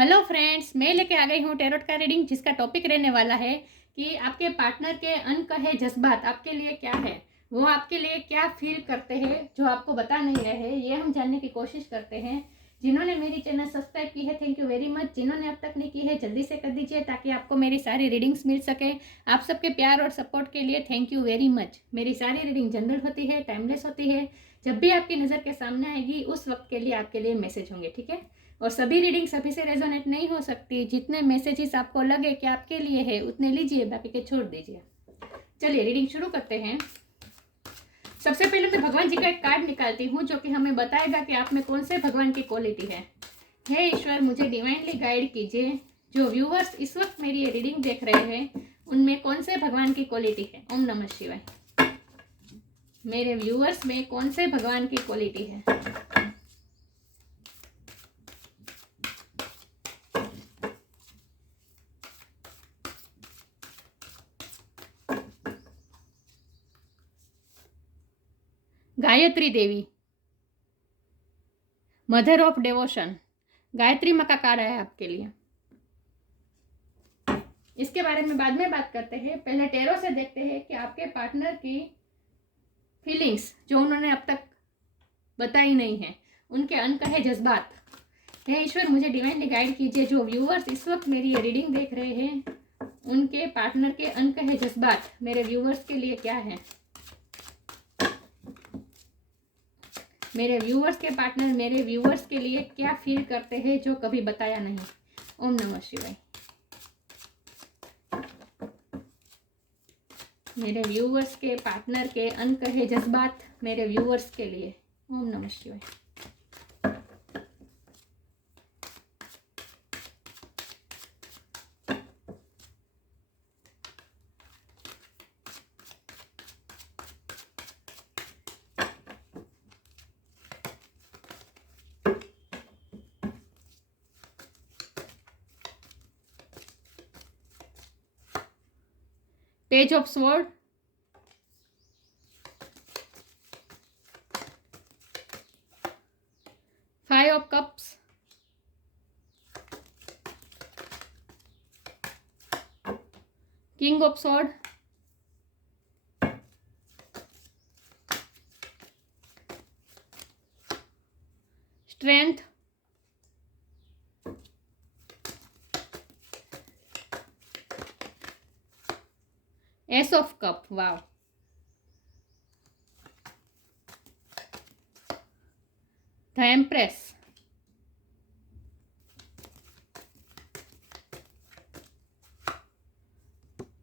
Hello friends, मैं लेके आ गई हूँ टैरोट का रीडिंग, जिसका टॉपिक रहने वाला है कि आपके पार्टनर के अनकहे जज्बात आपके लिए क्या है। वो आपके लिए क्या फील करते हैं जो आपको बता नहीं रहे, ये हम जानने की कोशिश करते हैं। जिन्होंने मेरी चैनल सब्सक्राइब की है, थैंक यू वेरी मच। जिन्होंने अब तक नहीं की है, जल्दी से कर दीजिए ताकि आपको मेरी सारी रीडिंग्स मिल सके। आप सबके प्यार और सपोर्ट के लिए थैंक यू वेरी मच। मेरी सारी रीडिंग जनरल होती है, टाइमलेस होती है। जब भी आपकी नज़र के सामने आएगी उस वक्त के लिए आपके लिए मैसेज होंगे, ठीक है। और सभी रीडिंग सभी से रेजोनेट नहीं हो सकती। जितने मैसेजेस आपको लगे कि आपके लिए है उतने लीजिए, बाकी के छोड़ दीजिए। चलिए रीडिंग शुरू करते हैं। सबसे पहले मैं भगवान जी का एक कार्ड निकालती हूँ जो कि हमें बताएगा कि आप में कौन से भगवान की क्वालिटी है। हे ईश्वर, मुझे डिवाइनली गाइड कीजिए। जो व्यूअर्स इस वक्त मेरी ये रीडिंग देख रहे हैं उनमें कौन से भगवान की क्वालिटी है। ओम नमः शिवाय। मेरे व्यूअर्स में कौन से भगवान की क्वालिटी है। Gayatri Devi, mother of devotion. Gayatri माँ का कार्ड है आपके लिए। इसके बारे में बाद में बात करते हैं। पहले टैरो से देखते हैं कि आपके पार्टनर की फीलिंग्स जो उन्होंने अब तक बताई नहीं है, उनके अनकहे जज्बात। हे ईश्वर, मुझे डिवाइनली गाइड कीजिए। जो व्यूअर्स इस वक्त मेरी ये रीडिंग देख रहे हैं उनके पार्टनर के अनकहे जज्बात मेरे व्यूअर्स के लिए क्या है। मेरे व्यूअर्स के पार्टनर मेरे व्यूअर्स के लिए क्या फील करते हैं जो कभी बताया नहीं। ओम नमः शिवाय। मेरे व्यूअर्स के पार्टनर के अनकहे जज्बात मेरे व्यूअर्स के लिए। ओम नमः शिवाय। Page of sword, five of cups, king of sword, strength, ace of cup, wow, the empress,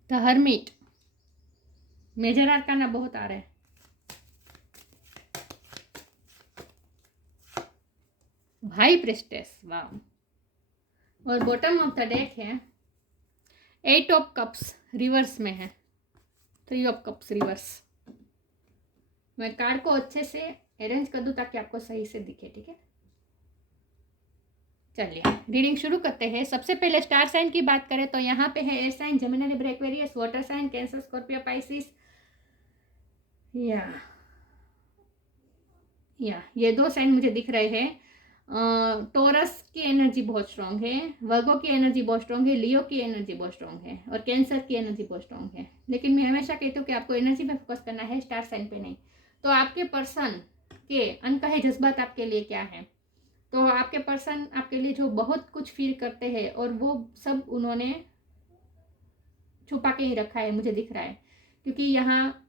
the hermit. Major arcana बहुत आ रहे हैं। High priestess, wow. और बॉटम ऑफ द डेक है एट ऑफ कप्स, रिवर्स में है three of cups reverse. मैं card को अच्छे से अरेंज कर दूं ताकि आपको सही से दिखे, ठीक है। चलिए रीडिंग शुरू करते हैं। सबसे पहले स्टार साइन की बात करें तो यहाँ पे है air sign, Gemini, Libra, Aquarius, water sign, Cancer, Scorpio, Pisces. या ये दो साइन मुझे दिख रहे हैं। टोरस की एनर्जी बहुत स्ट्रांग है, वर्गो की एनर्जी बहुत स्ट्रांग है, लियो की एनर्जी बहुत स्ट्रांग है और कैंसर की एनर्जी बहुत स्ट्रांग है। लेकिन मैं हमेशा कहती हूँ कि आपको एनर्जी पे फोकस करना है, स्टार साइन पे नहीं। तो आपके पर्सन के अनकहे जज्बात आपके लिए क्या है। तो आपके पर्सन आपके लिए जो बहुत कुछ फील करते हैं और वो सब उन्होंने छुपा के ही रखा है, मुझे दिख रहा है। क्योंकि यहाँ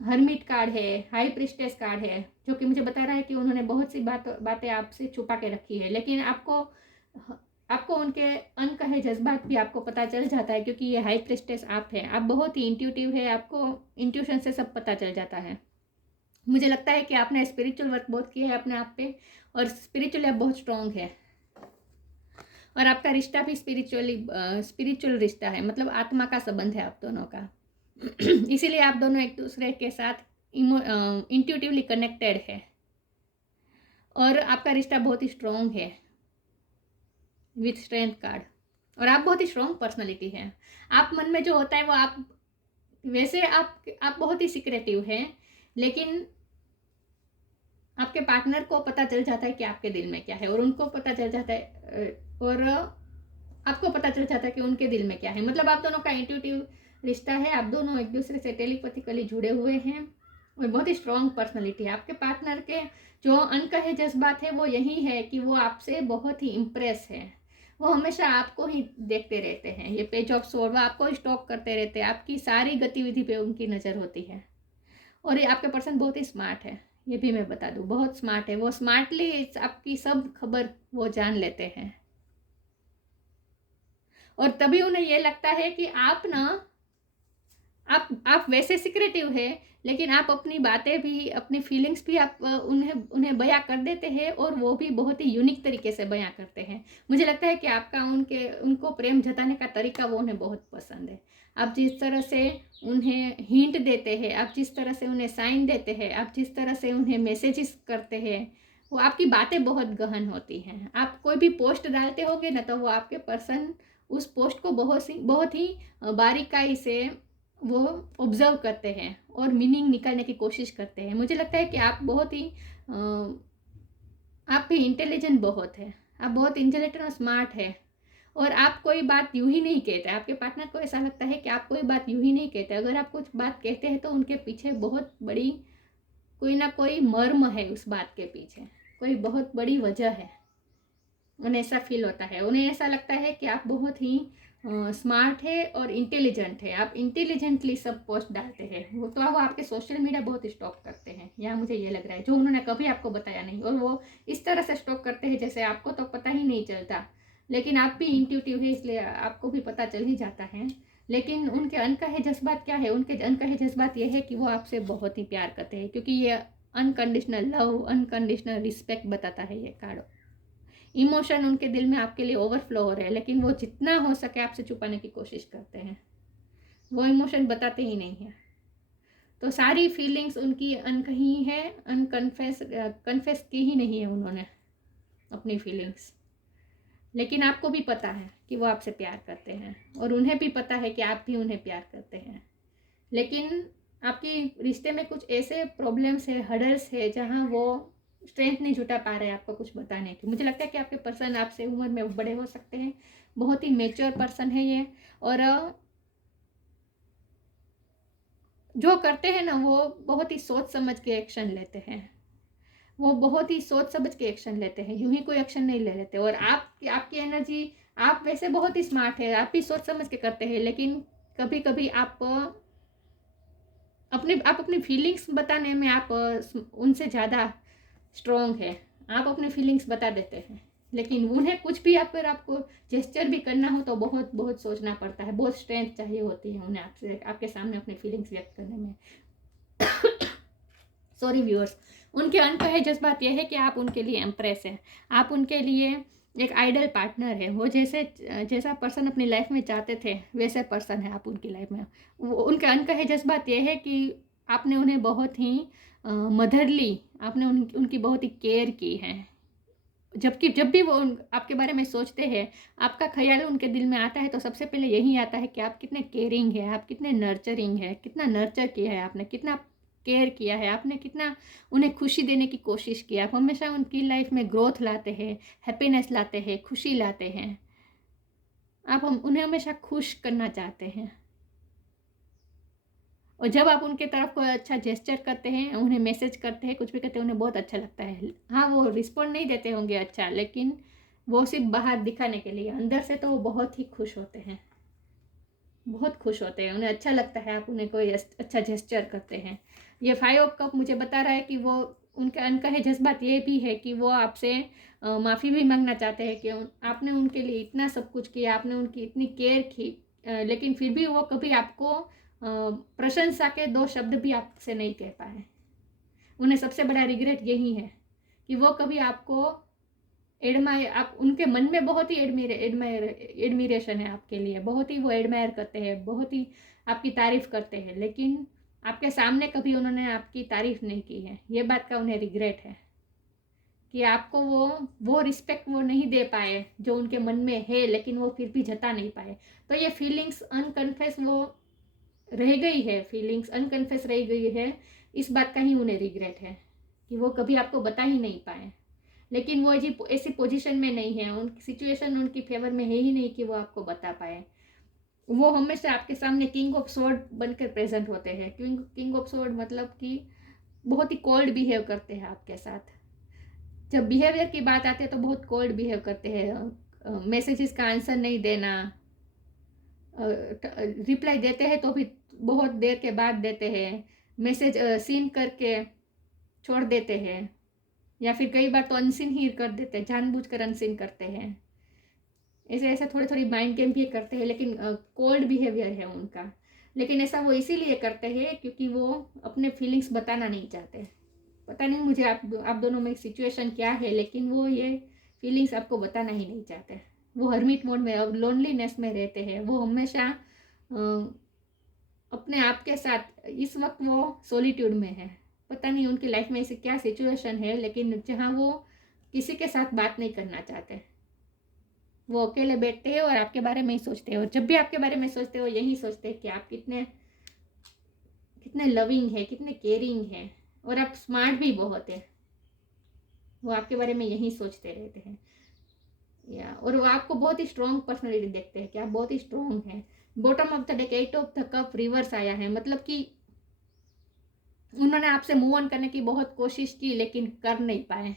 हर्मिट कार्ड है, हाई प्रिस्टेस कार्ड है, जो कि मुझे बता रहा है कि उन्होंने बहुत सी बातें आपसे छुपा के रखी है। लेकिन आपको उनके अनकहे जज्बात भी आपको पता चल जाता है, क्योंकि ये हाई प्रिस्टेस आप हैं। आप बहुत ही इंट्यूटिव है, आपको इंट्यूशन से सब पता चल जाता है। मुझे लगता है कि आपने स्पिरिचुअल वर्क बहुत किया है अपने आप पे, और स्पिरिचुअली आप बहुत स्ट्रांग है। और आपका रिश्ता भी स्पिरिचुअल रिश्ता है, मतलब आत्मा का संबंध है आप दोनों का। इसीलिए आप दोनों एक दूसरे के साथ इंट्यूटिवली कनेक्टेड है और आपका रिश्ता बहुत ही स्ट्रॉन्ग है विथ स्ट्रेंथ कार्ड। और आप बहुत ही स्ट्रॉन्ग पर्सनालिटी है। आप मन में जो होता है वो आप वैसे आप बहुत ही सीक्रेटिव हैं, लेकिन आपके पार्टनर को पता चल जाता है कि आपके दिल में क्या है, और उनको पता चल जाता है और आपको पता चल जाता है कि उनके दिल में क्या है। मतलब आप दोनों का इंट्यूटिव रिश्ता है, आप दोनों एक दूसरे से टेलीपैथिकली जुड़े हुए हैं और बहुत ही स्ट्रॉन्ग पर्सनैलिटी है। आपके पार्टनर के जो अनकहे जज्बात है वो यही है कि वो आपसे बहुत ही इम्प्रेस है। वो हमेशा आपको ही देखते रहते हैं। ये पेज ऑफ सोर्ड, वो आपको ही स्टॉक करते रहते हैं। आपकी सारी गतिविधि पे उनकी नज़र होती है। और ये आपके पर्सन बहुत ही स्मार्ट है, ये भी मैं बता दूँ, बहुत स्मार्ट है। वो स्मार्टली आपकी सब खबर वो जान लेते हैं। और तभी उन्हें ये लगता है कि आप वैसे सिक्रेटिव है, लेकिन आप अपनी बातें भी, अपनी फीलिंग्स भी आप उन्हें बयां कर देते हैं, और वो भी बहुत ही यूनिक तरीके से बयां करते हैं। मुझे लगता है कि आपका उनको प्रेम जताने का तरीका वो उन्हें बहुत पसंद है। आप जिस तरह से उन्हें हिंट देते हैं, आप जिस तरह से उन्हें साइन देते हैं, आप जिस तरह से उन्हें मैसेजेस करते हैं, वो आपकी बातें बहुत गहन होती हैं। आप कोई भी पोस्ट डालते होगे ना, तो वो आपके पर्सन उस पोस्ट को बहुत ही बारीकाई से वो ऑब्जर्व करते हैं और मीनिंग निकालने की कोशिश करते हैं। मुझे लगता है कि आप बहुत ही आप भी इंटेलिजेंट बहुत है, आप बहुत इंटेलिजेंट और स्मार्ट है। और आप कोई बात यूं ही नहीं कहते। आपके पार्टनर को ऐसा लगता है कि आप कोई बात यूं ही नहीं कहते। अगर आप कुछ बात कहते हैं तो उनके पीछे बहुत बड़ी कोई ना कोई मर्म है, उस बात के पीछे कोई बहुत बड़ी वजह है। उन्हें ऐसा फील होता है, उन्हें ऐसा लगता है कि आप बहुत ही स्मार्ट है और इंटेलिजेंट है। आप इंटेलिजेंटली सब पोस्ट डालते हैं। वो तो वो आपके सोशल मीडिया बहुत स्टॉक करते हैं, या मुझे ये लग रहा है, जो उन्होंने कभी आपको बताया नहीं। और वो इस तरह से स्टॉक करते हैं जैसे आपको तो पता ही नहीं चलता, लेकिन आप भी इंट्यूटिव है, इसलिए आपको भी पता चल ही जाता है। लेकिन उनके अनकहे जज्बात क्या है? उनके अनकहे जज्बात ये है कि वो आपसे बहुत ही प्यार करते हैं, क्योंकि ये अनकंडीशनल लव, अनकंडीशनल रिस्पेक्ट बताता है ये कार्ड। इमोशन उनके दिल में आपके लिए ओवरफ्लो हो रहे हैं, लेकिन वो जितना हो सके आपसे छुपाने की कोशिश करते हैं। वो इमोशन बताते ही नहीं है। तो सारी फीलिंग्स उनकी अनकही है, कन्फेस की ही नहीं है उन्होंने अपनी फीलिंग्स। लेकिन आपको भी पता है कि वो आपसे प्यार करते हैं, और उन्हें भी पता है कि आप भी उन्हें प्यार करते हैं। लेकिन आपकी रिश्ते में कुछ ऐसे प्रॉब्लम्स है, हर्डल्स है, जहाँ वो स्ट्रेंथ नहीं जुटा पा रहे हैं आपको कुछ बताने की। मुझे लगता है कि आपके पर्सन आपसे उम्र में बड़े हो सकते हैं, बहुत ही मेच्योर पर्सन है ये। और जो करते हैं ना, वो बहुत ही सोच समझ के एक्शन लेते हैं। वो बहुत ही सोच समझ के एक्शन लेते हैं, यूं ही कोई एक्शन नहीं ले लेते। और आपकी एनर्जी, आप वैसे बहुत ही स्मार्ट है, आप भी सोच समझ के करते हैं, लेकिन कभी कभी आप अपनी फीलिंग्स बताने में आप उनसे ज़्यादा स्ट्रॉन्ग है। आप अपनी फीलिंग्स बता देते हैं, लेकिन उन्हें कुछ भी अगर आपको जेस्चर भी करना हो तो बहुत बहुत सोचना पड़ता है, बहुत स्ट्रेंथ चाहिए होती है उन्हें आपके सामने अपनी फीलिंग्स व्यक्त करने में। सॉरी व्यूअर्स, उनके अनकहे जज्बात यह है कि आप उनके लिए इम्प्रेस हैं, आप उनके लिए एक आइडल पार्टनर है। वो जैसा पर्सन अपनी लाइफ में चाहते थे वैसे पर्सन है आप उनकी लाइफ में। उनके अनकहे जज्बात ये है कि आपने उन्हें बहुत ही मदरली, आपने उनकी बहुत ही केयर की है। जबकि जब भी वो आपके बारे में सोचते हैं, आपका ख्याल उनके दिल में आता है, तो सबसे पहले यही आता है कि आप कितने केयरिंग है, आप कितने नर्चरिंग है, कितना नर्चर किया है आपने, कितना केयर किया है आपने, कितना उन्हें खुशी देने की कोशिश की। आप हमेशा उनकी लाइफ में ग्रोथ लाते हैं, हैप्पीनेस लाते हैं, खुशी लाते हैं। आप उन्हें हमेशा खुश करना चाहते हैं। और जब आप उनके तरफ कोई अच्छा जेस्चर करते हैं, उन्हें मैसेज करते हैं, कुछ भी करते हैं, उन्हें बहुत अच्छा लगता है। हाँ, वो रिस्पॉन्ड नहीं देते होंगे अच्छा, लेकिन वो सिर्फ बाहर दिखाने के लिए, अंदर से तो वो बहुत ही खुश होते हैं, बहुत खुश होते हैं। उन्हें अच्छा लगता है आप उन्हें कोई अच्छा जेस्चर करते हैं। ये 5 ऑफ कप मुझे बता रहा है कि वो उनके अनकहे जज्बात ये भी है कि वो आपसे माफ़ी भी मांगना चाहते हैं कि आपने उनके लिए इतना सब कुछ किया, आपने उनकी इतनी केयर की, लेकिन फिर भी वो कभी आपको प्रशंसा के 2 शब्द भी आपसे नहीं कह पाए। उन्हें सबसे बड़ा रिग्रेट यही है कि वो कभी आपको आप उनके मन में बहुत ही एडमिरेशन है आपके लिए, बहुत ही वो एडमायर करते हैं, बहुत ही आपकी तारीफ़ करते हैं, लेकिन आपके सामने कभी उन्होंने आपकी तारीफ़ नहीं की है। ये बात का उन्हें रिग्रेट है कि आपको वो रिस्पेक्ट वो नहीं दे पाए जो उनके मन में है, लेकिन वो फिर भी जता नहीं पाए। तो ये फीलिंग्स अनकन्फेस वो रह गई है, फीलिंग्स अनकन्फेस रह गई है। इस बात का ही उन्हें रिग्रेट है कि वो कभी आपको बता ही नहीं पाए। लेकिन वो ऐसी पोजीशन में नहीं है, उनकी सिचुएशन उनकी फेवर में है ही नहीं कि वो आपको बता पाए। वो हमेशा आपके सामने किंग ऑफ स्वॉर्ड बनकर प्रेजेंट होते हैं। किंग ऑफ स्वॉर्ड मतलब कि बहुत ही कोल्ड बिहेव करते हैं आपके साथ। जब बिहेवियर की बात आती है तो बहुत कोल्ड बिहेव करते हैं। मैसेजेस का आंसर नहीं देना, रिप्लाई देते हैं तो भी बहुत देर के बाद देते हैं, मैसेज सीन करके छोड़ देते हैं, या फिर कई बार तो अनसीन ही कर देते हैं, जानबूझकर अनसीन करते हैं। ऐसे ऐसे थोड़ी थोड़ी माइंड गेम भी करते हैं, लेकिन कोल्ड बिहेवियर है उनका। लेकिन ऐसा वो इसीलिए करते हैं क्योंकि वो अपने फीलिंग्स बताना नहीं चाहते। पता नहीं मुझे आप दोनों में सिचुएशन क्या है, लेकिन वो ये फीलिंग्स आपको बताना ही नहीं चाहते। वो हर्मिट मोड में, अब लोनलीनेस में रहते हैं। वो हमेशा अपने आप के साथ, इस वक्त वो सॉलिट्यूड में है। पता नहीं उनकी लाइफ में ऐसी क्या सिचुएशन है, लेकिन जहाँ वो किसी के साथ बात नहीं करना चाहते। वो अकेले बैठते हैं और आपके बारे में ही सोचते हैं, और जब भी आपके बारे में सोचते हो यही सोचते हैं कि आप कितने कितने लविंग है, कितने केयरिंग है, और आप स्मार्ट भी बहुत है। वो आपके बारे में यही सोचते रहते हैं। और वो आपको बहुत ही स्ट्रॉन्ग पर्सनैलिटी देखते हैं कि आप बहुत ही स्ट्रॉन्ग हैं। Bottom of the deck 8 of the cup reverse आया है, मतलब कि उन्होंने आपसे मूव ऑन करने की बहुत कोशिश की लेकिन कर नहीं पाए।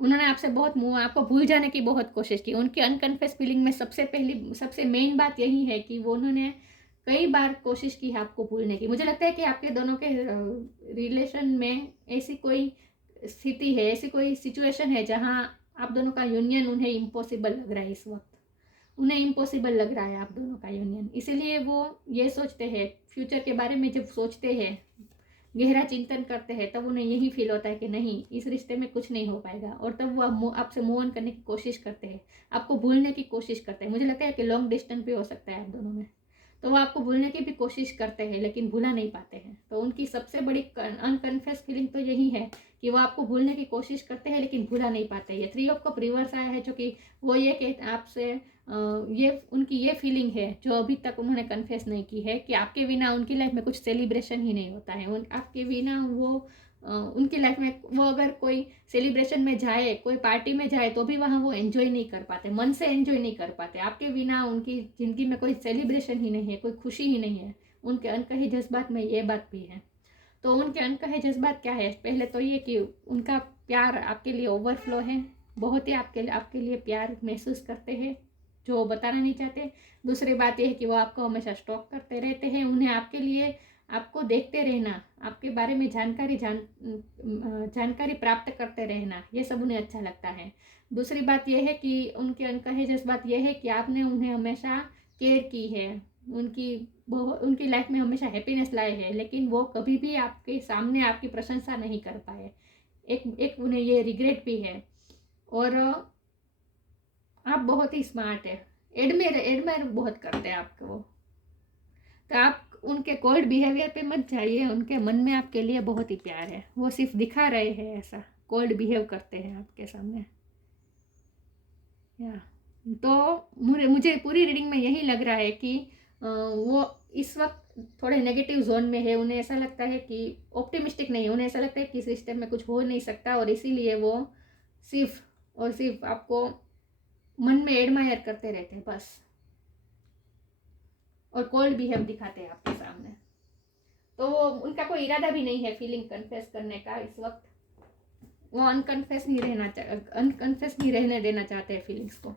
उन्होंने आपसे आपको भूल जाने की बहुत कोशिश की। उनकी अनकन्फेस फीलिंग में सबसे मेन बात यही है कि वो उन्होंने कई बार कोशिश की है आपको भूलने की। मुझे लगता है कि आपके दोनों के रिलेशन में ऐसी कोई स्थिति है, ऐसी कोई सिचुएशन है जहाँ आप दोनों का यूनियन उन्हें इम्पॉसिबल लग रहा है। इस वक्त उन्हें इम्पॉसिबल लग रहा है आप दोनों का यूनियन। इसीलिए वो ये सोचते हैं, फ्यूचर के बारे में जब सोचते हैं, गहरा चिंतन करते हैं, तब उन्हें यही फील होता है कि नहीं, इस रिश्ते में कुछ नहीं हो पाएगा। और तब वो आपसे मूव ऑन करने की कोशिश करते हैं, आपको भूलने की कोशिश करते हैं। मुझे लगता है कि लॉन्ग डिस्टेंस भी हो सकता है आप दोनों में, तो वो आपको भूलने की भी कोशिश करते हैं लेकिन भूला नहीं पाते हैं। तो उनकी सबसे बड़ी अनकन्फेस फीलिंग तो यही है कि वो आपको भूलने की कोशिश करते हैं लेकिन भूला नहीं पाते। ये 3 ऑफ कप रिवर्स आया है, जो कि वो ये कहते आपसे, ये उनकी ये फीलिंग है जो अभी तक उन्होंने कन्फेस नहीं की है कि आपके बिना उनकी लाइफ में कुछ सेलिब्रेशन ही नहीं होता है। आपके बिना वो उनकी लाइफ में, वो अगर कोई सेलिब्रेशन में जाए, कोई पार्टी में जाए, तो भी वहाँ वो एंजॉय नहीं कर पाते, मन से एंजॉय नहीं कर पाते। आपके बिना उनकी ज़िंदगी में कोई सेलिब्रेशन ही नहीं है, कोई खुशी ही नहीं है। उनके अनकहे जज्बात में ये बात भी है। तो उनके अनकहे जज्बात क्या है? पहले तो ये कि उनका प्यार आपके लिए ओवरफ्लो है, बहुत ही आपके लिए प्यार महसूस करते हैं जो बताना नहीं चाहते। दूसरी बात यह है कि वो आपको हमेशा स्टॉक करते रहते हैं। उन्हें आपके लिए, आपको देखते रहना, आपके बारे में जानकारी प्राप्त करते रहना, ये सब उन्हें अच्छा लगता है। दूसरी बात यह है कि उनके अनकहे जज्बात यह है कि आपने उन्हें हमेशा केयर की है, उनकी लाइफ में हमेशा हैप्पीनेस लाए हैं, लेकिन वो कभी भी आपके सामने आपकी प्रशंसा नहीं कर पाए। एक उन्हें ये रिग्रेट भी है। और आप बहुत ही स्मार्ट है, एडमायर बहुत करते हैं आपको। तो आप उनके कोल्ड बिहेवियर पे मत जाइए, उनके मन में आपके लिए बहुत ही प्यार है। वो सिर्फ दिखा रहे हैं, ऐसा कोल्ड बिहेव करते हैं आपके सामने। या तो मुझे पूरी रीडिंग में यही लग रहा है कि वो इस वक्त थोड़े नेगेटिव जोन में है। उन्हें ऐसा लगता है कि ऑप्टिमिस्टिक नहीं, उन्हें ऐसा लगता है कि इस रिश्ते में कुछ हो नहीं सकता, और इसीलिए वो सिर्फ और सिर्फ आपको मन में एडमायर करते रहते हैं बस, और कोल्ड बिहेव दिखाते हैं आपके सामने। तो वो उनका कोई इरादा भी नहीं है फीलिंग कन्फेस करने का। इस वक्त वो अनकन्फेस नहीं रहने देना चाहते हैं फीलिंग्स को।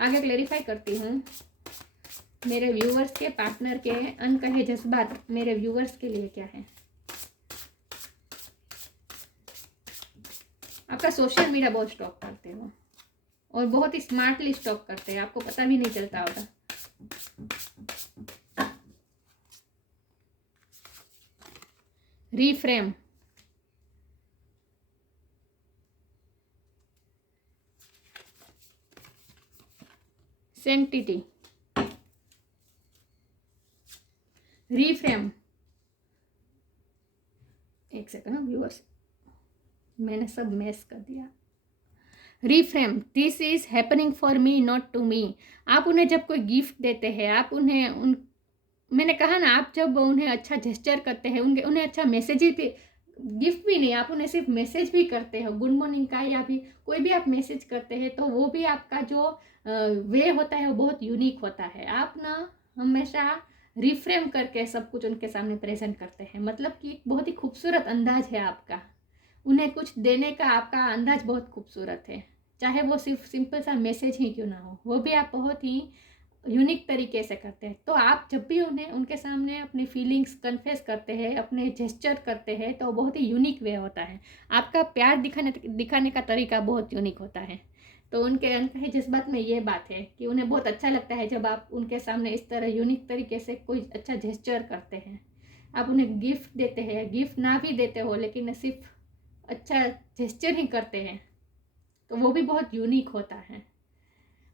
आगे क्लेरिफाई करती हूँ। मेरे व्यूवर्स के पार्टनर के अनकहे जज्बात मेरे व्यूवर्स के लिए क्या है? आपका सोशल मीडिया बहुत स्टॉक करते हो, और बहुत ही स्मार्टली स्टॉक करते हैं, आपको पता भी नहीं चलता होगा। रीफ्रेम, सेंटिटी, रीफ्रेम। एक सेकंड व्यूअर्स, मैंने सब मैस कर दिया। Reframe, this is happening for me not to me. आप उन्हें जब कोई गिफ्ट देते हैं, आप उन्हें मैंने कहा ना, आप जब उन्हें अच्छा जेस्चर करते हैं, उन्हें अच्छा मैसेज भी गिफ्ट भी नहीं, आप उन्हें सिर्फ मैसेज भी करते हो गुड मॉर्निंग का, या भी कोई भी आप मैसेज करते हैं, तो वो भी आपका जो वे होता है वो बहुत यूनिक होता है। आप ना हमेशा रिफ्रेम करके सब कुछ उनके सामने प्रेजेंट करते हैं, मतलब कि बहुत ही खूबसूरत अंदाज है आपका। उन्हें कुछ देने का आपका अंदाज बहुत खूबसूरत है, चाहे वो सिर्फ सिंपल सा मैसेज ही क्यों ना हो, वो भी आप बहुत ही यूनिक तरीके से करते हैं। तो आप जब भी उन्हें उनके सामने अपनी फीलिंग्स कन्फेस करते हैं, अपने जेस्चर करते हैं, तो बहुत ही यूनिक वे होता है। आपका प्यार दिखाने का तरीका बहुत यूनिक होता है। तो उनके अनकहे जज्बात में ये बात है कि उन्हें बहुत अच्छा लगता है जब आप उनके सामने इस तरह यूनिक तरीके से कोई अच्छा जेस्चर करते हैं। आप उन्हें गिफ्ट देते हैं, गिफ्ट ना भी देते हो लेकिन सिर्फ अच्छा जेस्चर ही करते हैं, तो वो भी बहुत यूनिक होता है।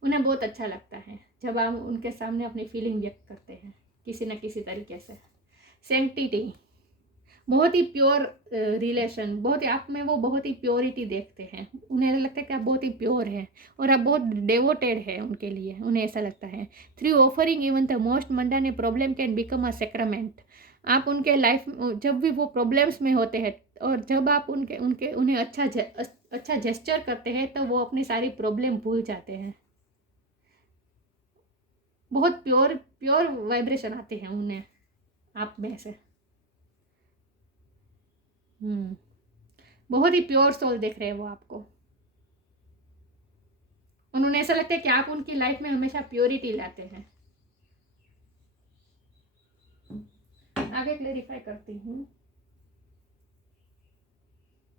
उन्हें बहुत अच्छा लगता है जब आप उनके सामने अपनी फीलिंग व्यक्त करते हैं किसी न किसी तरीके से। सेंटिटी, बहुत ही प्योर रिलेशन, बहुत ही आप में वो बहुत ही प्योरिटी देखते हैं। उन्हें लगता है कि आप बहुत ही प्योर हैं और आप बहुत डेवोटेड है उनके लिए, उन्हें ऐसा लगता है। Through offering even the most mundane problem can become a sacrament. आप उनके लाइफ जब भी वो प्रॉब्लम्स में होते हैं और जब आप उन्हें अच्छा जेस्चर करते हैं, तो वो अपनी सारी प्रॉब्लम भूल जाते हैं। बहुत प्योर प्योर वाइब्रेशन आते हैं उन्हें आप में से। बहुत ही प्योर सोल देख रहे हैं वो आपको। उन्हें ऐसा लगता है कि आप उनकी लाइफ में हमेशा प्योरिटी लाते हैं। आगे क्लेरिफाई करती हूँ।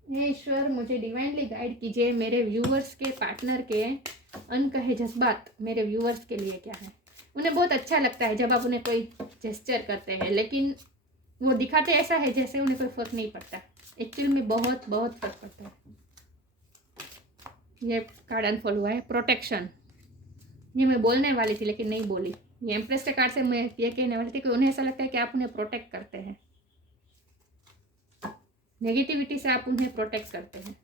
हे ईश्वर, मुझे डिवाइनली गाइड कीजिए, मेरे व्यूवर्स के पार्टनर के अनकहे जज्बात मेरे व्यूवर्स के लिए क्या है। उन्हें बहुत अच्छा लगता है जब आप उन्हें कोई जेस्चर करते हैं, लेकिन वो दिखाते ऐसा है जैसे उन्हें कोई फर्क नहीं पड़ता। एक्चुअल में बहुत बहुत फर्क पड़ता है। ये कार्ड अनफॉल हुआ है, प्रोटेक्शन। ये मैं बोलने वाली थी लेकिन नहीं बोली। ये एम्प्रेस के कार्ड से मैं ये कहने वाली थी कि उन्हें ऐसा लगता है कि आप उन्हें प्रोटेक्ट करते हैं, नेगेटिविटी से आप उन्हें प्रोटेक्ट करते हैं।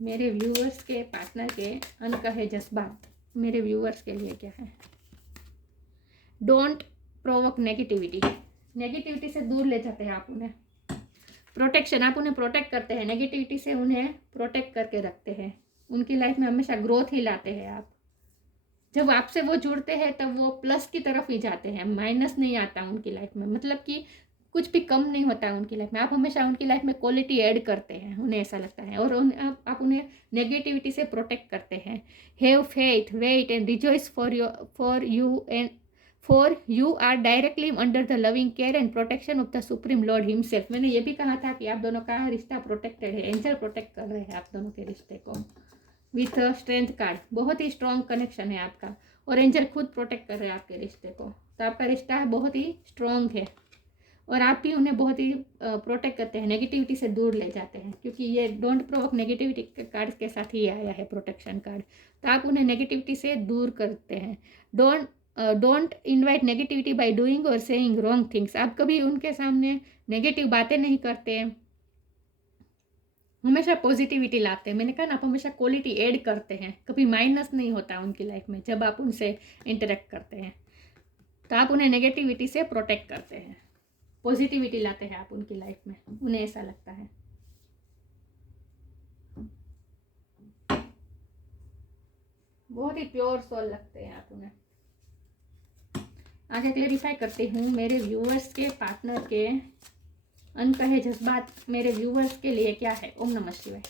मेरे व्यूअर्स के पार्टनर के अनकहे जज्बात मेरे व्यूअर्स के लिए क्या है। डोंट प्रोवोक नेगेटिविटी, नेगेटिविटी से दूर ले जाते हैं आप उन्हें। प्रोटेक्शन, आप उन्हें प्रोटेक्ट करते हैं, नेगेटिविटी से उन्हें प्रोटेक्ट करके रखते हैं। उनकी लाइफ में हमेशा ग्रोथ ही लाते हैं आप। जब आपसे वो जुड़ते हैं तब वो प्लस की तरफ ही जाते हैं, माइनस नहीं आता उनकी लाइफ में, मतलब कि कुछ भी कम नहीं होता है उनकी लाइफ में। आप हमेशा उनकी लाइफ में क्वालिटी ऐड करते हैं, उन्हें ऐसा लगता है, और आप उन्हें नेगेटिविटी से प्रोटेक्ट करते हैं। Have faith, wait and rejoice for you are directly under the loving care and protection of the supreme lord himself. मैंने ये भी कहा था कि आप दोनों का रिश्ता प्रोटेक्टेड है, एंजल प्रोटेक्ट कर रहे हैं आप दोनों के रिश्ते को। विथ स्ट्रेंथ कार्ड, बहुत ही स्ट्रॉन्ग कनेक्शन है आपका, और एंजल खुद प्रोटेक्ट कर रहे हैं आपके रिश्ते को। तो आपका रिश्ता बहुत ही स्ट्रॉन्ग है, और आप भी उन्हें बहुत ही प्रोटेक्ट करते हैं, नेगेटिविटी से दूर ले जाते हैं, क्योंकि ये डोंट प्रोवोक नेगेटिविटी के कार्ड के साथ ही आया है प्रोटेक्शन कार्ड। तो आप उन्हें नेगेटिविटी से दूर करते हैं। Don't invite negativity by doing और सेइंग रॉन्ग थिंग्स। आप कभी उनके सामने नेगेटिव बातें नहीं करते, हमेशा पॉजिटिविटी लाते हैं। मैंने कहा ना, आप हमेशा क्वालिटी ऐड करते हैं, कभी माइनस नहीं होता उनकी लाइफ में जब आप उनसे इंटरेक्ट करते हैं। तो आप उन्हें नेगेटिविटी से प्रोटेक्ट करते हैं, पॉजिटिविटी लाते हैं आप उनकी लाइफ में, उन्हें ऐसा लगता है। बहुत ही प्योर सोल लगते हैं आप उन्हें। आगे क्लेरिफाई करती हूँ, मेरे व्यूअर्स के पार्टनर के अनकहे जज्बात मेरे व्यूअर्स के लिए क्या है। ओम नमः शिवाय।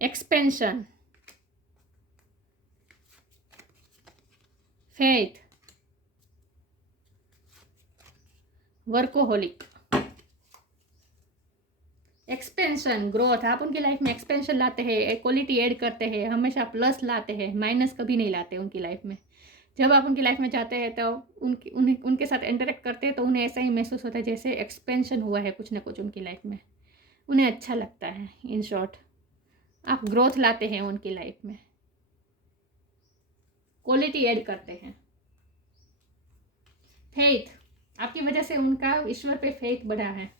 Expansion, faith, workaholic. Expansion, growth, आप उनकी लाइफ में एक्सपेंशन लाते हैं, क्वालिटी ऐड करते हैं, हमेशा प्लस लाते हैं, माइनस कभी नहीं लाते उनकी लाइफ में। जब आप उनकी लाइफ में जाते हैं तो उनके साथ इंटरेक्ट करते हैं तो उन्हें ऐसा ही महसूस होता है जैसे एक्सपेंशन हुआ है कुछ ना कुछ उनकी लाइफ में, उन्हें अच्छा लगता है। इन शॉर्ट, आप ग्रोथ लाते हैं उनकी लाइफ में, क्वालिटी ऐड करते हैं। फेथ, आपकी वजह से उनका ईश्वर पे फेथ बढ़ा है,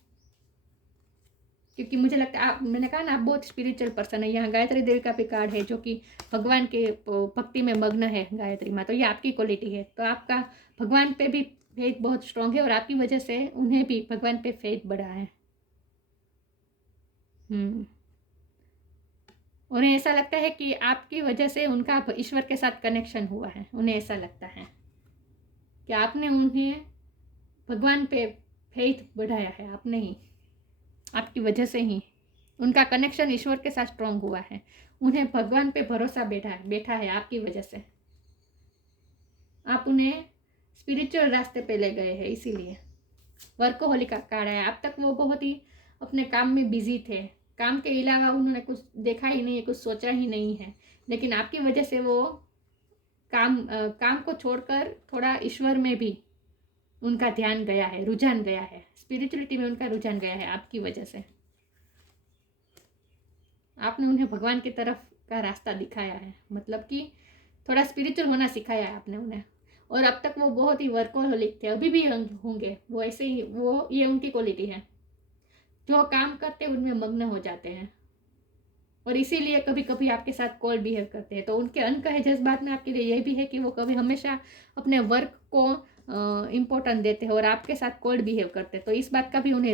क्योंकि मुझे लगता है आप, मैंने कहा ना, आप बहुत स्पिरिचुअल पर्सन है। यहाँ गायत्री देवी का भी कार्ड है जो कि भगवान के भक्ति में मग्न है गायत्री माँ, तो ये आपकी क्वालिटी है। तो आपका भगवान पे भी फेथ बहुत स्ट्रांग है और आपकी वजह से उन्हें भी भगवान पे फेथ बढ़ा है। उन्हें ऐसा लगता है कि आपकी वजह से उनका ईश्वर के साथ कनेक्शन हुआ है। उन्हें ऐसा लगता है कि आपने उन्हें भगवान पे फेथ बढ़ाया है, आपने ही, आपकी वजह से ही उनका कनेक्शन ईश्वर के साथ स्ट्रांग हुआ है। उन्हें भगवान पे भरोसा बैठा है आपकी वजह से। आप उन्हें स्पिरिचुअल रास्ते पे ले गए हैं, इसीलिए वर्कोहोलिक का कार्ड है। अब तक वो बहुत ही अपने काम में बिजी थे, काम के अलावा उन्होंने कुछ देखा ही नहीं है, कुछ सोचा ही नहीं है। लेकिन आपकी वजह से वो काम को छोड़कर थोड़ा ईश्वर में भी उनका ध्यान गया है, रुझान गया है, स्पिरिचुअलिटी में उनका रुझान गया है आपकी वजह से। आपने उन्हें भगवान की तरफ का रास्ता दिखाया है, मतलब कि थोड़ा स्पिरिचुअल होना सिखाया है आपने उन्हें। और अब तक वो बहुत ही वर्कोहोलिक थे, अभी भी होंगे वो ऐसे ही। वो ये उनकी क्वालिटी है, जो काम करते हैं उनमें मग्न हो जाते हैं और इसीलिए कभी कभी आपके साथ कोल्ड बिहेव करते हैं। तो उनके अनकहे जज्बात में आपके लिए ये भी है कि वो कभी हमेशा अपने वर्क को इम्पोर्टेंट देते हैं और आपके साथ कोल्ड बिहेव करते हैं। तो इस बात का भी उन्हें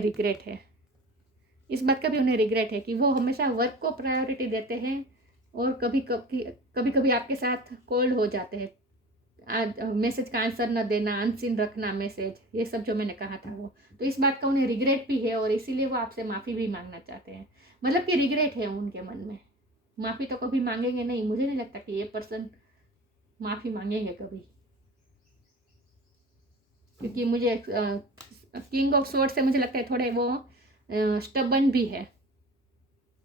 रिग्रेट है, कि वो हमेशा वर्क को प्रायोरिटी देते हैं और कभी कभी आपके साथ कोल्ड हो जाते हैं। मैसेज का आंसर न देना, अनसीन रखना मैसेज, ये सब जो मैंने कहा था वो। तो इस बात का उन्हें रिग्रेट भी है और इसीलिए वो आपसे माफ़ी भी मांगना चाहते हैं। मतलब कि रिग्रेट है उनके मन में, माफ़ी तो कभी मांगेंगे नहीं। मुझे नहीं लगता कि ये पर्सन माफ़ी मांगेंगे कभी, क्योंकि मुझे किंग ऑफ स्वॉर्ड से मुझे लगता है थोड़े वो स्टबन भी है।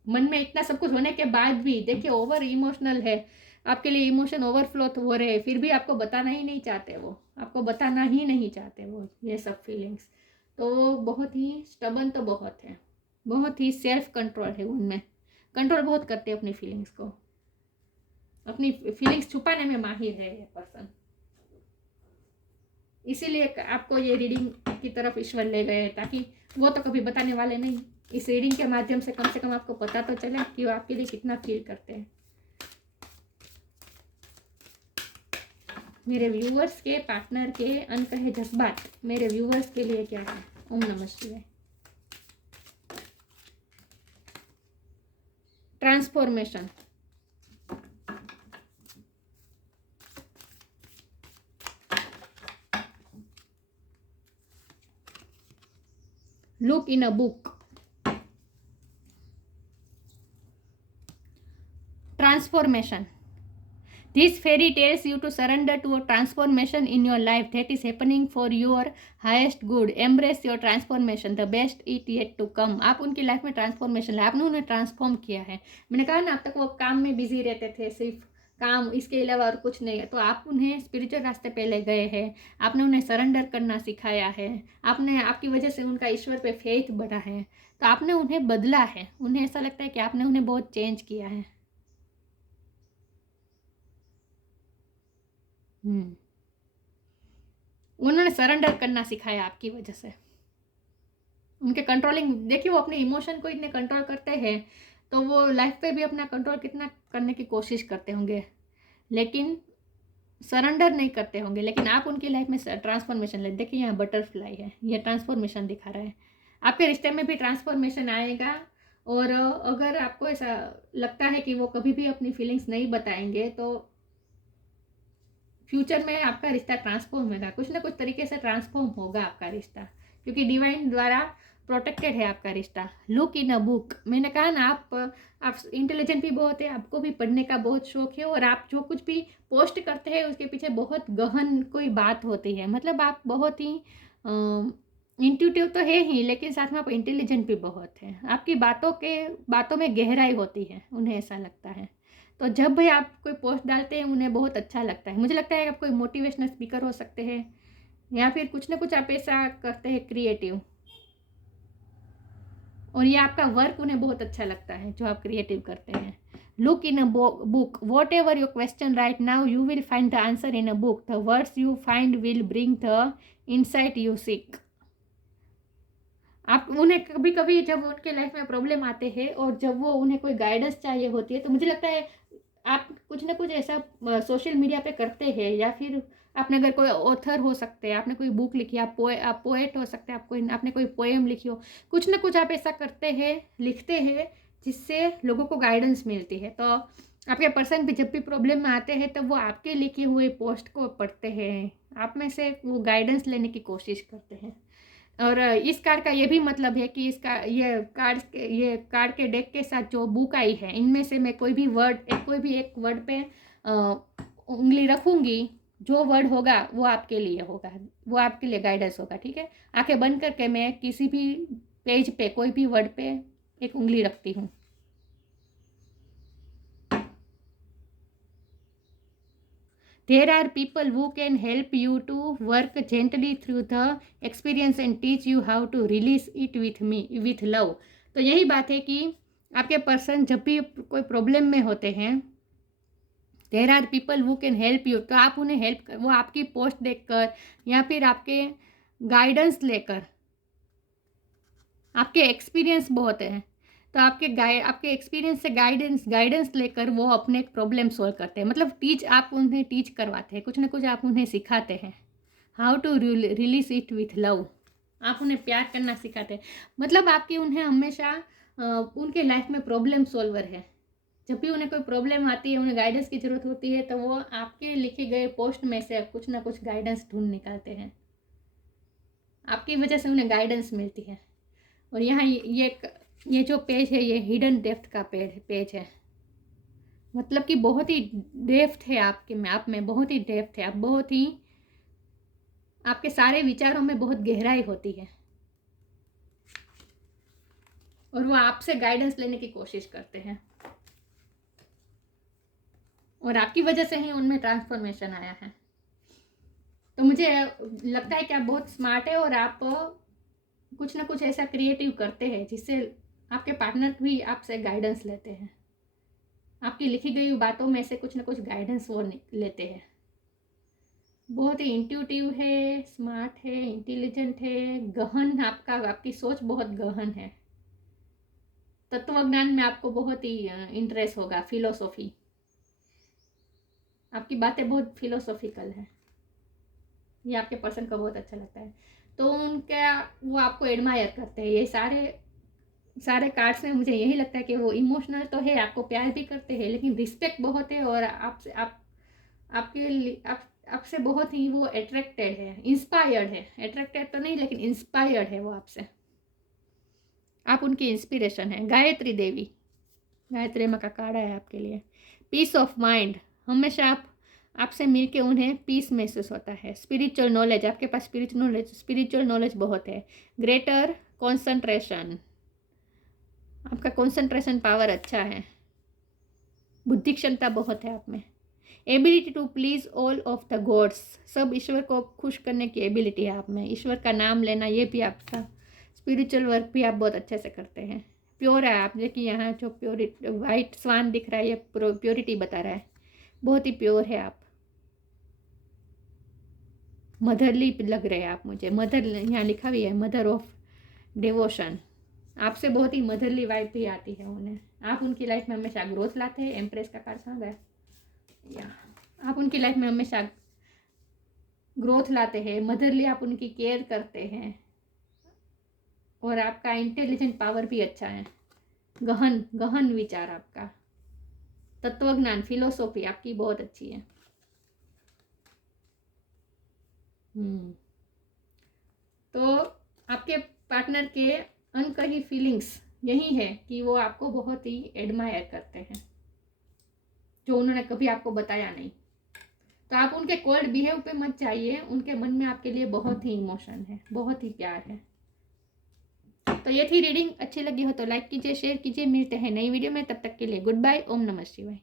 मन में इतना सब कुछ होने के बाद भी देखिए ओवर इमोशनल है, आपके लिए इमोशन ओवरफ्लो तो हो रहे हैं, फिर भी आपको बताना ही नहीं चाहते, वो आपको बताना ही नहीं चाहते वो ये सब फीलिंग्स। तो बहुत ही स्टबन तो बहुत है, बहुत ही सेल्फ कंट्रोल है उनमें, कंट्रोल बहुत करते हैं अपनी फीलिंग्स को, अपनी फीलिंग्स छुपाने में माहिर है ये पर्सन। इसीलिए आपको ये रीडिंग की तरफ ईश्वर ले गए, ताकि वो तो कभी बताने वाले नहीं, इस रीडिंग के माध्यम से कम आपको पता तो चले कि वो आपके लिए कितना फील करते हैं। मेरे व्यूअर्स के पार्टनर के अनकहे जज्बात मेरे व्यूअर्स के लिए क्या है? ओम नमः शिवाय। Transformation, look in a book, transformation. This fairy tells you to surrender to a transformation in your life that is happening for your highest good. Embrace your transformation, the best it yet to come. आप उनकी life में transformation लाए, आपने उन्हें transform किया है। मैंने कहा ना, अब तक वो काम में बिजी रहते थे, सिर्फ काम, इसके अलावा और कुछ नहीं है। तो आप उन्हें स्पिरिचुअल रास्ते पे ले गए हैं, आपने उन्हें सरेंडर करना सिखाया है, आपने, आपकी वजह से उनका ईश्वर पे फेथ बढ़ा है। तो आपने उन्हें बदला है, उन्हें ऐसा लगता है कि आपने उन्हें बहुत चेंज किया है। उन्होंने सरेंडर करना सिखाया आपकी वजह से। उनके कंट्रोलिंग देखिए, वो अपने इमोशन को इतने कंट्रोल करते हैं, तो वो लाइफ पे भी अपना कंट्रोल कितना करने की कोशिश करते होंगे, लेकिन सरेंडर नहीं करते होंगे। लेकिन आप उनकी लाइफ में ट्रांसफॉर्मेशन ले, देखिए यहाँ बटरफ्लाई है, ये ट्रांसफॉर्मेशन दिखा रहा है। आपके रिश्ते में भी ट्रांसफॉर्मेशन आएगा। और अगर आपको ऐसा लगता है कि वो कभी भी अपनी फीलिंग्स नहीं बताएंगे, तो फ्यूचर में आपका रिश्ता ट्रांसफॉर्म होगा, कुछ ना कुछ तरीके से ट्रांसफॉर्म होगा आपका रिश्ता, क्योंकि डिवाइन द्वारा प्रोटेक्टेड है आपका रिश्ता। लुक इन अ बुक, मैंने कहा ना, आप इंटेलिजेंट भी बहुत है, आपको भी पढ़ने का बहुत शौक है, और आप जो कुछ भी पोस्ट करते हैं उसके पीछे बहुत गहन कोई बात होती है। मतलब आप बहुत ही इंट्यूटिव तो है ही, लेकिन साथ में आप इंटेलिजेंट भी बहुत है। आपकी बातों में गहराई होती है, उन्हें ऐसा लगता है। तो जब भी आप कोई पोस्ट डालते हैं उन्हें बहुत अच्छा लगता है। मुझे लगता है आप कोई मोटिवेशनल स्पीकर हो सकते हैं, या फिर कुछ ना कुछ आप ऐसा करते हैं क्रिएटिव, और ये आपका वर्क उन्हें बहुत अच्छा लगता है जो आप क्रिएटिव करते हैं। Look in a book, what ever your question right now you will find the answer in a book, the words you find will bring the insight you seek. आप उन्हें कभी कभी जब उनके लाइफ में प्रॉब्लम आते हैं और जब वो उन्हें कोई गाइडेंस चाहिए होती है, तो मुझे लगता है आप कुछ ना कुछ ऐसा सोशल मीडिया पे करते हैं, या फिर आपने अगर कोई ऑथर हो सकते हैं, आपने कोई बुक लिखी, आप पोएट हो सकते हैं, आपने कोई पोएम लिखी हो, कुछ ना कुछ आप ऐसा करते हैं, लिखते हैं, जिससे लोगों को गाइडेंस मिलती है। तो आपके पर्सन भी जब भी प्रॉब्लम में आते हैं, तब वो आपके लिखे हुए पोस्ट को पढ़ते हैं, आप में से वो गाइडेंस लेने की कोशिश करते हैं। और इस कार्ड का ये भी मतलब है कि इसका ये कार्ड के डेक के साथ जो बुक आई है, इनमें से मैं कोई भी एक वर्ड पे उंगली रखूंगी, जो वर्ड होगा वो आपके लिए होगा, वो आपके लिए गाइडेंस होगा। ठीक है, आंखें बंद करके मैं किसी भी पेज पे कोई भी वर्ड पे एक उंगली रखती हूँ। There are people who can help you to work gently through the experience and teach you how to release it with love. तो यही बात है कि आपके पर्सन जब भी कोई प्रॉब्लम में होते हैं, there are people who can help you, तो आप उन्हें हेल्प, वो आपकी पोस्ट देखकर या फिर आपके गाइडेंस लेकर, आपके एक्सपीरियंस बहुत है, तो आपके एक्सपीरियंस से गाइडेंस लेकर वो अपने प्रॉब्लम सॉल्व करते हैं। मतलब आप उन्हें टीच करवाते हैं, कुछ ना कुछ आप उन्हें सिखाते हैं। How to release it with love, आप उन्हें प्यार करना सिखाते हैं। मतलब आपकी उन्हें हमेशा उनके लाइफ में प्रॉब्लम सॉल्वर है। जब भी उन्हें कोई प्रॉब्लम आती है, उन्हें गाइडेंस की ज़रूरत होती है, तो वो आपके लिखे गए पोस्ट में से कुछ ना कुछ गाइडेंस ढूंढ निकालते हैं, आपकी वजह से उन्हें गाइडेंस मिलती है। और यहाँ ये जो पेज है, ये हिडन डेप्थ का पेज है। मतलब कि बहुत ही डेप्थ है आप में बहुत ही डेप्थ है, आप बहुत ही, आपके सारे विचारों में बहुत गहराई होती है, और वो आपसे गाइडेंस लेने की कोशिश करते हैं, और आपकी वजह से ही उनमें ट्रांसफॉर्मेशन आया है। तो मुझे लगता है कि आप बहुत स्मार्ट है, और आप कुछ ना कुछ ऐसा क्रिएटिव करते हैं जिससे आपके पार्टनर भी आपसे गाइडेंस लेते हैं। आपकी लिखी गई बातों में से कुछ ना कुछ गाइडेंस वो लेते हैं। बहुत ही इंट्यूटिव है, स्मार्ट है, इंटेलिजेंट है, गहन, आपकी सोच बहुत गहन है। तत्वज्ञान में आपको बहुत ही इंटरेस्ट होगा, फिलोसॉफी, आपकी बातें बहुत फिलोसॉफिकल है, ये आपके पर्सन को बहुत अच्छा लगता है। तो वो आपको एडमायर करते हैं। ये सारे कार्ड्स में मुझे यही लगता है कि वो इमोशनल तो है, आपको प्यार भी करते हैं, लेकिन रिस्पेक्ट बहुत है, और आपसे बहुत ही वो अट्रैक्टेड है, इंस्पायर्ड है। अट्रैक्टेड तो नहीं, लेकिन इंस्पायर्ड है वो आपसे, आप उनकी इंस्पिरेशन है। गायत्री देवी, गायत्री माँ का कार्ड है आपके लिए। पीस ऑफ माइंड, हमेशा आपसे मिलके उन्हें पीस महसूस होता है। स्पिरिचुअल नॉलेज, आपके पास स्पिरिचुअल नॉलेज बहुत है। ग्रेटर कॉन्सेंट्रेशन, आपका कॉन्सेंट्रेशन पावर अच्छा है, बुद्धि क्षमता बहुत है आप में। Ability to please all of the gods, सब ईश्वर को खुश करने की एबिलिटी है आप में। ईश्वर का नाम लेना, ये भी आपका स्पिरिचुअल वर्क भी आप बहुत अच्छे से करते हैं। प्योर है आप, देखिए यहाँ जो प्योरिटी वाइट स्वान दिख रहा है, ये प्योरिटी बता रहा है, बहुत ही प्योर है आप। मदरली लग रहे हैं आप मुझे, मदर यहाँ लिखा भी है, मदर ऑफ डिवोशन। आपसे बहुत ही मदरली वाइब भी आती है उन्हें। आप उनकी लाइफ में हमेशा ग्रोथ लाते हैं। एम्प्रेस का कार्ड समझ गए, या आप उनकी लाइफ में हमेशा ग्रोथ लाते हैं, मदरली आप उनकी केयर करते हैं, और आपका इंटेलिजेंट पावर भी अच्छा है, गहन विचार, आपका तत्वज्ञान, फिलोसॉफी आपकी बहुत अच्छी है। तो आपके पार्टनर के अनकही फीलिंग्स यही है कि वो आपको बहुत ही एडमायर करते हैं, जो उन्होंने कभी आपको बताया नहीं। तो आप उनके कोल्ड बिहेव पे मत जाइए, उनके मन में आपके लिए बहुत ही इमोशन है, बहुत ही प्यार है। तो ये थी रीडिंग। अच्छी लगी हो तो लाइक कीजिए, शेयर कीजिए। मिलते हैं नई वीडियो में, तब तक के लिए गुड बाय। ओम नमः शिवाय।